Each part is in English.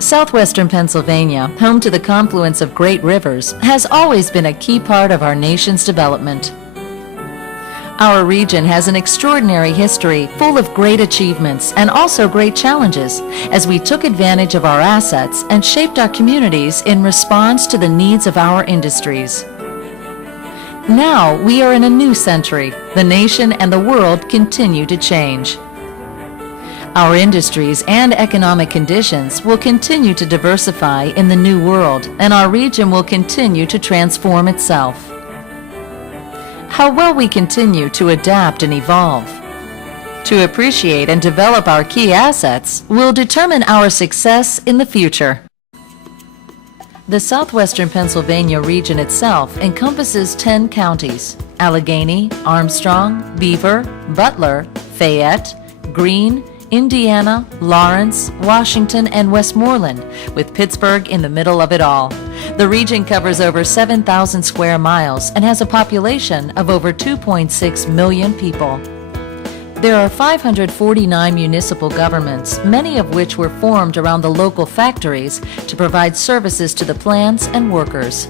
Southwestern Pennsylvania, home to the confluence of great rivers, has always been a key part of our nation's development. Our region has an extraordinary history full of great achievements and also great challenges as we took advantage of our assets and shaped our communities in response to the needs of our industries. Now we are in a new century. The nation and the world continue to change. Our industries and economic conditions will continue to diversify in the new world, and our region will continue to transform itself. How well we continue to adapt and evolve, to appreciate and develop our key assets will determine our success in the future. The Southwestern Pennsylvania region itself encompasses 10 counties: Allegheny, Armstrong, Beaver, Butler, Fayette, Greene, Indiana, Lawrence, Washington, and Westmoreland, with Pittsburgh in the middle of it all. The region covers over 7,000 square miles and has a population of over 2.6 million people. There are 549 municipal governments, many of which were formed around the local factories to provide services to the plants and workers.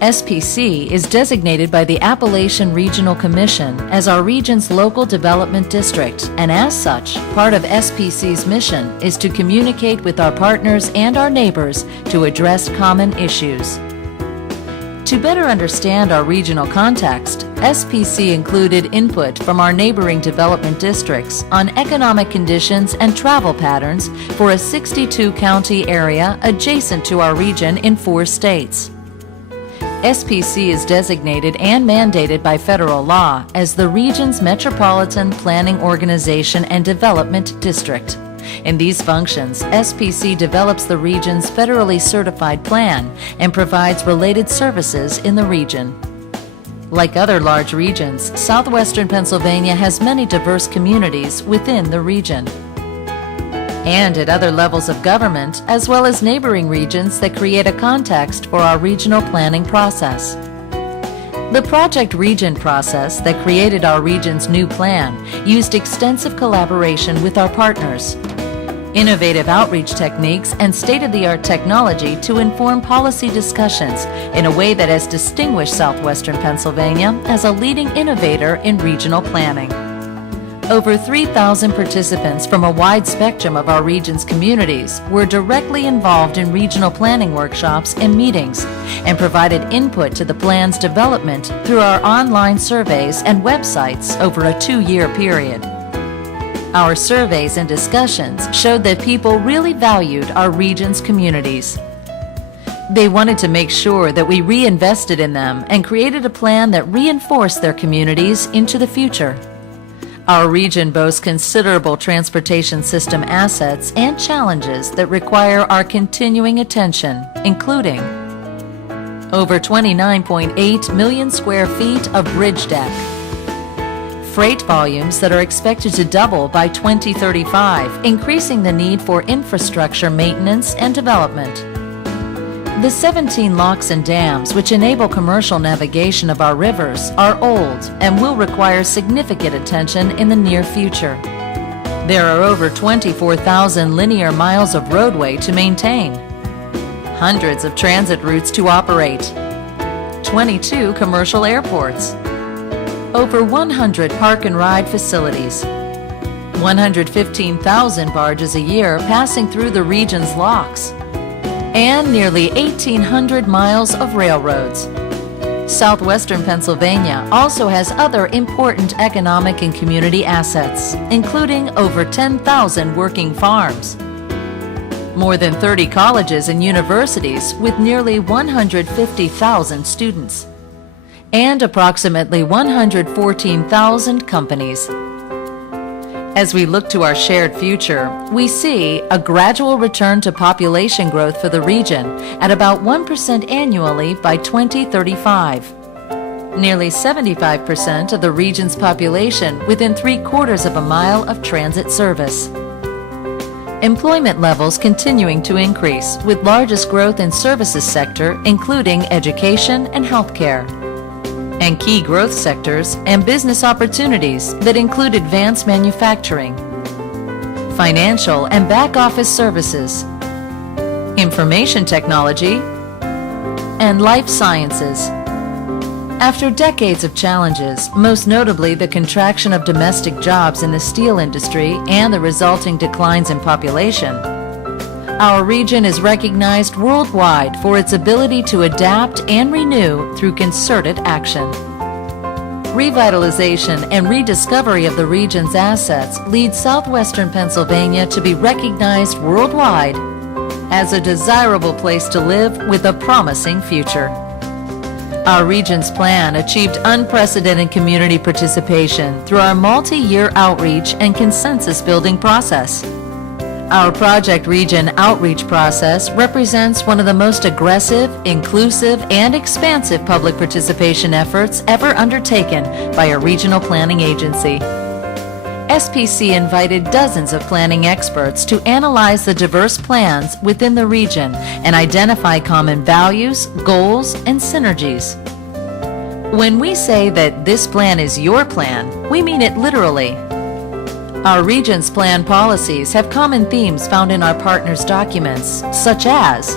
SPC is designated by the Appalachian Regional Commission as our region's local development district, and as such, part of SPC's mission is to communicate with our partners and our neighbors to address common issues. To better understand our regional context, SPC included input from our neighboring development districts on economic conditions and travel patterns for a 62-county area adjacent to our region in 4 states. SPC is designated and mandated by federal law as the region's Metropolitan Planning Organization and Development District. In these functions, SPC develops the region's federally certified plan and provides related services in the region. Like other large regions, Southwestern Pennsylvania has many diverse communities within the region, and at other levels of government, as well as neighboring regions that create a context for our regional planning process. The Project Region process that created our region's new plan used extensive collaboration with our partners, innovative outreach techniques, and state-of-the-art technology to inform policy discussions in a way that has distinguished Southwestern Pennsylvania as a leading innovator in regional planning. Over 3,000 participants from a wide spectrum of our region's communities were directly involved in regional planning workshops and meetings and provided input to the plan's development through our online surveys and websites over a 2-year period. Our surveys and discussions showed that people really valued our region's communities. They wanted to make sure that we reinvested in them and created a plan that reinforced their communities into the future. Our region boasts considerable transportation system assets and challenges that require our continuing attention, including over 29.8 million square feet of bridge deck, freight volumes that are expected to double by 2035, increasing the need for infrastructure maintenance and development. The 17 locks and dams which enable commercial navigation of our rivers are old and will require significant attention in the near future. There are over 24,000 linear miles of roadway to maintain, hundreds of transit routes to operate, 22 commercial airports, over 100 park and ride facilities, 115,000 barges a year passing through the region's locks, and nearly 1,800 miles of railroads. Southwestern Pennsylvania also has other important economic and community assets, including over 10,000 working farms, more than 30 colleges and universities with nearly 150,000 students, and approximately 114,000 companies. As we look to our shared future, we see a gradual return to population growth for the region at about 1% annually by 2035. Nearly 75% of the region's population within 3/4 of a mile of transit service. Employment levels continuing to increase, with largest growth in services sector, including education and healthcare, and key growth sectors and business opportunities that include advanced manufacturing, financial and back office services, information technology, and life sciences. After decades of challenges, most notably the contraction of domestic jobs in the steel industry and the resulting declines in population, our region is recognized worldwide for its ability to adapt and renew through concerted action. Revitalization and rediscovery of the region's assets lead Southwestern Pennsylvania to be recognized worldwide as a desirable place to live with a promising future. Our region's plan achieved unprecedented community participation through our multi-year outreach and consensus-building process. Our Project Region outreach process represents one of the most aggressive, inclusive, and expansive public participation efforts ever undertaken by a regional planning agency. SPC invited dozens of planning experts to analyze the diverse plans within the region and identify common values, goals, and synergies. When we say that this plan is your plan, we mean it literally. Our region's plan policies have common themes found in our partners' documents, such as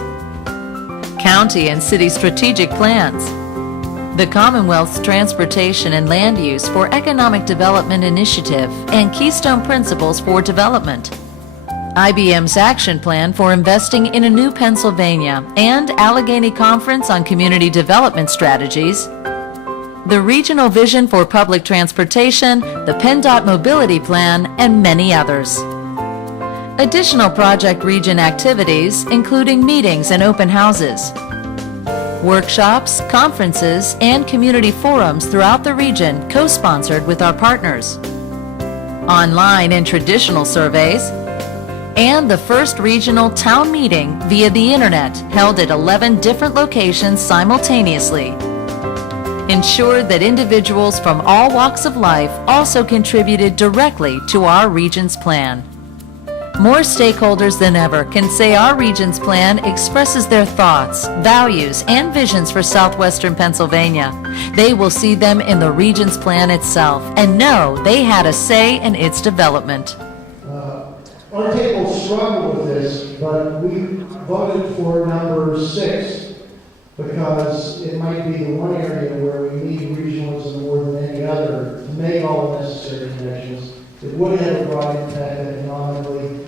county and city strategic plans, the Commonwealth's Transportation and Land Use for Economic Development Initiative and Keystone Principles for Development, IBM's Action Plan for Investing in a New Pennsylvania and Allegheny Conference on Community Development Strategies, the Regional Vision for Public Transportation, the PennDOT Mobility Plan, and many others. Additional Project Region activities, including meetings and open houses, workshops, conferences, and community forums throughout the region co-sponsored with our partners, online and traditional surveys, and the first regional town meeting via the internet held at 11 different locations simultaneously ensured that individuals from all walks of life also contributed directly to our region's plan. More stakeholders than ever can say our region's plan expresses their thoughts, values, and visions for Southwestern Pennsylvania. They will see them in the region's plan itself and know they had a say in its development. Our table struggled with this, but we voted for number 6 because it might be the one area where we need regionalism more than any other to make all the necessary connections. It would have a broad impact economically.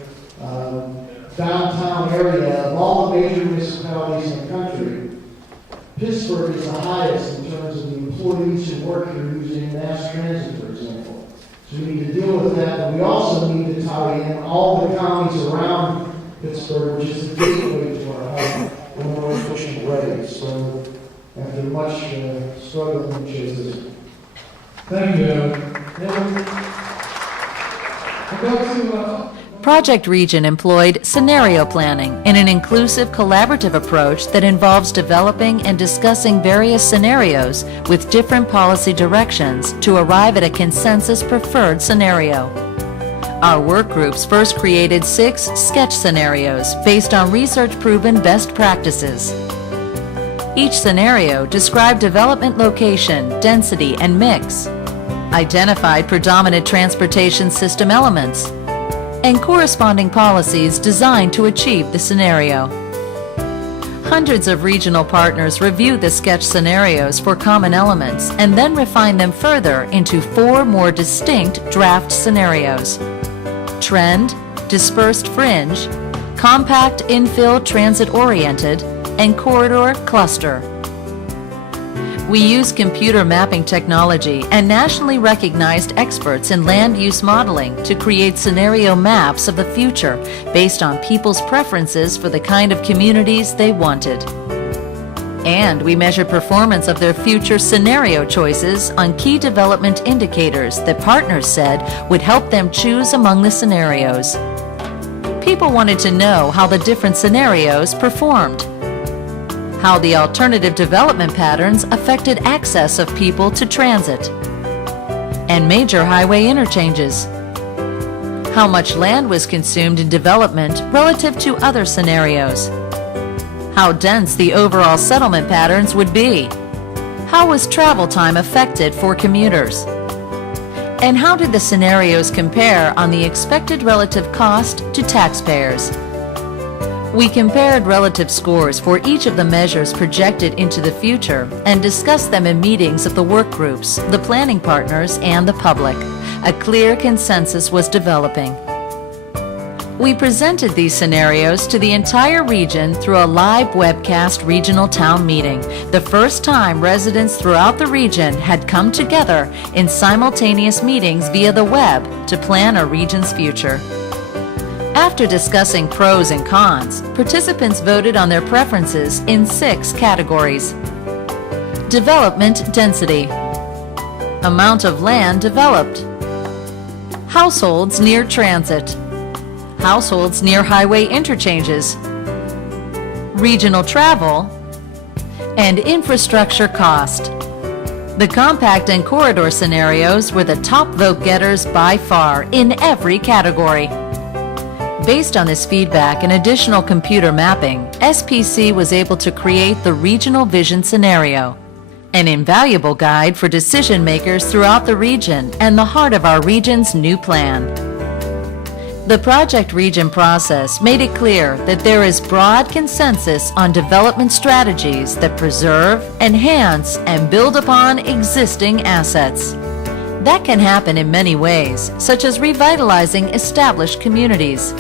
Downtown area, of all the major municipalities in the country, Pittsburgh is the highest in terms of the employees who work here using mass transit, for example. So we need to deal with that, but we also need to tie in all the counties around Pittsburgh, which is the gateway to our hub, in a more efficient way. So after much struggle, we chose this. Thank you. Project Region employed scenario planning in an inclusive, collaborative approach that involves developing and discussing various scenarios with different policy directions to arrive at a consensus preferred scenario. Our work groups first created 6 sketch scenarios based on research-proven best practices. Each scenario described development location, density, and mix, identified predominant transportation system elements, and corresponding policies designed to achieve the scenario. Hundreds of regional partners reviewed the sketch scenarios for common elements and then refined them further into 4 more distinct draft scenarios: trend, dispersed fringe, compact infill transit-oriented, and corridor cluster. We use computer mapping technology and nationally recognized experts in land use modeling to create scenario maps of the future based on people's preferences for the kind of communities they wanted. And we measure performance of their future scenario choices on key development indicators that partners said would help them choose among the scenarios. People wanted to know how the different scenarios performed, how the alternative development patterns affected access of people to transit, and major highway interchanges, how much land was consumed in development relative to other scenarios, how dense the overall settlement patterns would be, how was travel time affected for commuters, and how did the scenarios compare on the expected relative cost to taxpayers. We compared relative scores for each of the measures projected into the future and discussed them in meetings of the work groups, the planning partners, and the public. A clear consensus was developing. We presented these scenarios to the entire region through a live webcast regional town meeting, the first time residents throughout the region had come together in simultaneous meetings via the web to plan a region's future. After discussing pros and cons, participants voted on their preferences in 6 categories. Development density, amount of land developed, households near transit, households near highway interchanges, regional travel, and infrastructure cost. The compact and corridor scenarios were the top vote getters by far in every category. Based on this feedback and additional computer mapping, SPC was able to create the Regional Vision Scenario, an invaluable guide for decision makers throughout the region and the heart of our region's new plan. The Project Region process made it clear that there is broad consensus on development strategies that preserve, enhance, and build upon existing assets. That can happen in many ways, such as revitalizing established communities,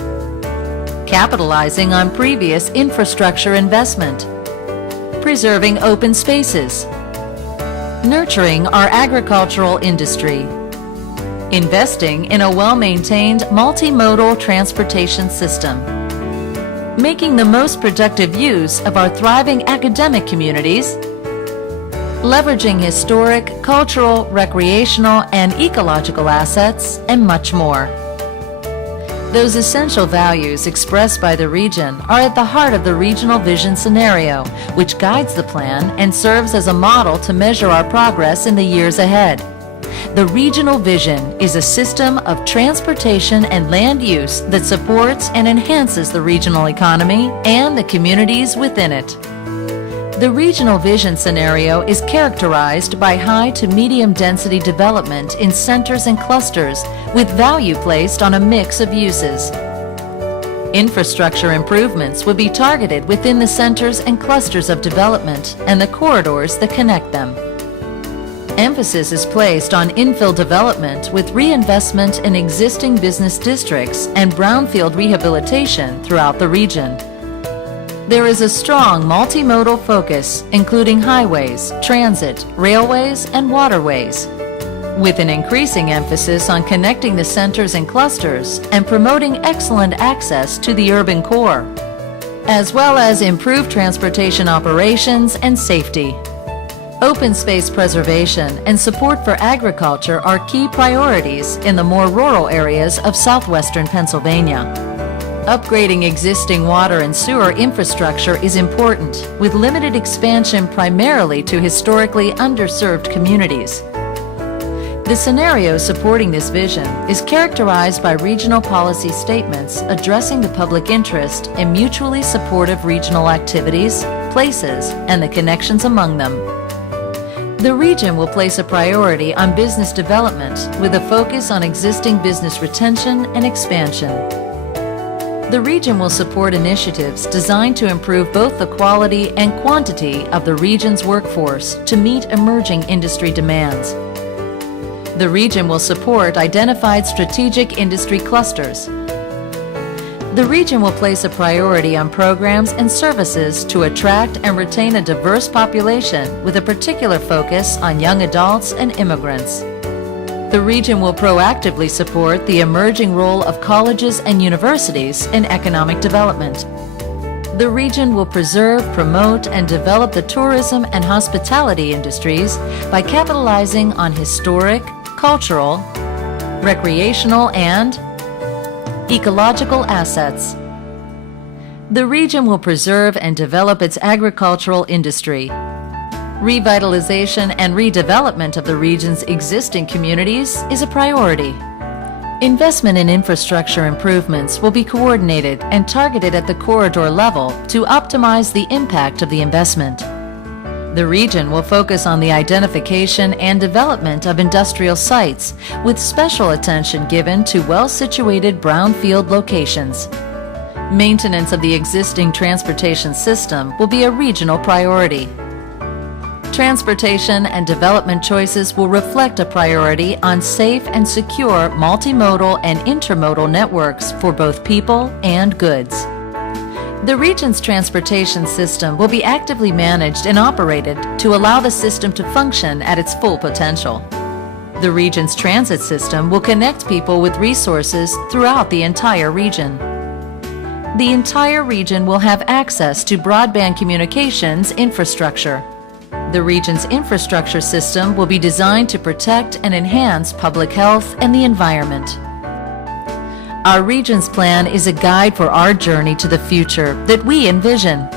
capitalizing on previous infrastructure investment, preserving open spaces, nurturing our agricultural industry, investing in a well-maintained multimodal transportation system, making the most productive use of our thriving academic communities, leveraging historic, cultural, recreational, and ecological assets, and much more. Those essential values expressed by the region are at the heart of the Regional Vision Scenario, which guides the plan and serves as a model to measure our progress in the years ahead. The Regional Vision is a system of transportation and land use that supports and enhances the regional economy and the communities within it. The Regional Vision Scenario is characterized by high to medium density development in centers and clusters with value placed on a mix of uses. Infrastructure improvements would be targeted within the centers and clusters of development and the corridors that connect them. Emphasis is placed on infill development with reinvestment in existing business districts and brownfield rehabilitation throughout the region. There is a strong multimodal focus, including highways, transit, railways, and waterways, with an increasing emphasis on connecting the centers and clusters and promoting excellent access to the urban core, as well as improved transportation operations and safety. Open space preservation and support for agriculture are key priorities in the more rural areas of southwestern Pennsylvania. Upgrading existing water and sewer infrastructure is important, with limited expansion primarily to historically underserved communities. The scenario supporting this vision is characterized by regional policy statements addressing the public interest in mutually supportive regional activities, places, and the connections among them. The region will place a priority on business development with a focus on existing business retention and expansion. The region will support initiatives designed to improve both the quality and quantity of the region's workforce to meet emerging industry demands. The region will support identified strategic industry clusters. The region will place a priority on programs and services to attract and retain a diverse population with a particular focus on young adults and immigrants. The region will proactively support the emerging role of colleges and universities in economic development. The region will preserve, promote, and develop the tourism and hospitality industries by capitalizing on historic, cultural, recreational, and ecological assets. The region will preserve and develop its agricultural industry. Revitalization and redevelopment of the region's existing communities is a priority. Investment in infrastructure improvements will be coordinated and targeted at the corridor level to optimize the impact of the investment. The region will focus on the identification and development of industrial sites, with special attention given to well-situated brownfield locations. Maintenance of the existing transportation system will be a regional priority. Transportation and development choices will reflect a priority on safe and secure multimodal and intermodal networks for both people and goods. The region's transportation system will be actively managed and operated to allow the system to function at its full potential. The region's transit system will connect people with resources throughout the entire region. The entire region will have access to broadband communications infrastructure. The region's infrastructure system will be designed to protect and enhance public health and the environment. Our region's plan is a guide for our journey to the future that we envision.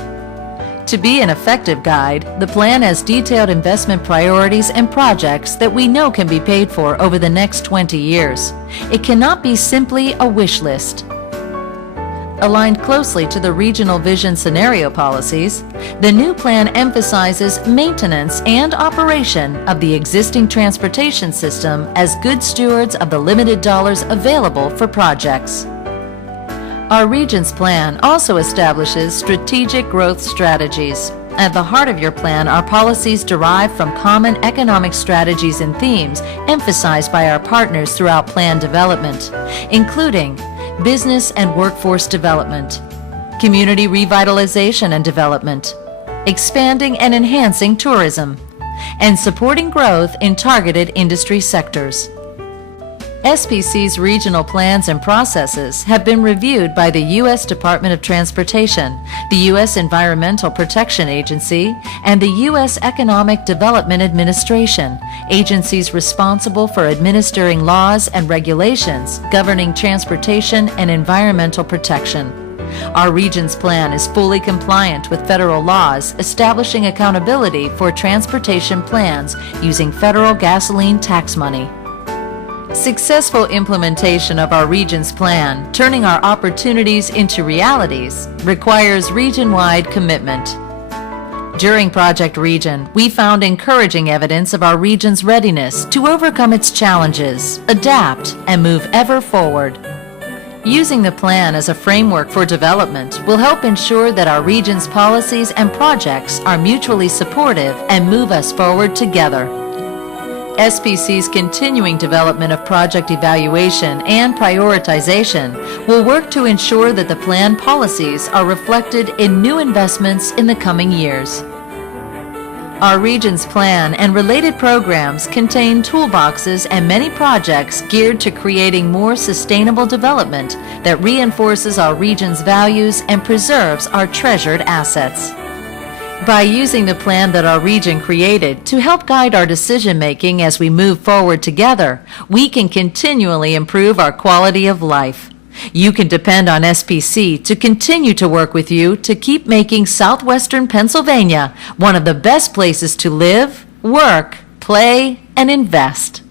To be an effective guide, the plan has detailed investment priorities and projects that we know can be paid for over the next 20 years. It cannot be simply a wish list. Aligned closely to the regional vision scenario policies, the new plan emphasizes maintenance and operation of the existing transportation system as good stewards of the limited dollars available for projects. Our region's plan also establishes strategic growth strategies. At the heart of your plan are policies derived from common economic strategies and themes emphasized by our partners throughout plan development, including business and workforce development, community revitalization and development, expanding and enhancing tourism, and supporting growth in targeted industry sectors. SPC's regional plans and processes have been reviewed by the U.S. Department of Transportation, the U.S. Environmental Protection Agency, and the U.S. Economic Development Administration, agencies responsible for administering laws and regulations governing transportation and environmental protection. Our region's plan is fully compliant with federal laws establishing accountability for transportation plans using federal gasoline tax money. Successful implementation of our region's plan, turning our opportunities into realities, requires region-wide commitment. During Project Region, we found encouraging evidence of our region's readiness to overcome its challenges, adapt, and move ever forward. Using the plan as a framework for development will help ensure that our region's policies and projects are mutually supportive and move us forward together. SPC's continuing development of project evaluation and prioritization will work to ensure that the plan policies are reflected in new investments in the coming years. Our region's plan and related programs contain toolboxes and many projects geared to creating more sustainable development that reinforces our region's values and preserves our treasured assets. By using the plan that our region created to help guide our decision-making as we move forward together, we can continually improve our quality of life. You can depend on SPC to continue to work with you to keep making Southwestern Pennsylvania one of the best places to live, work, play, and invest.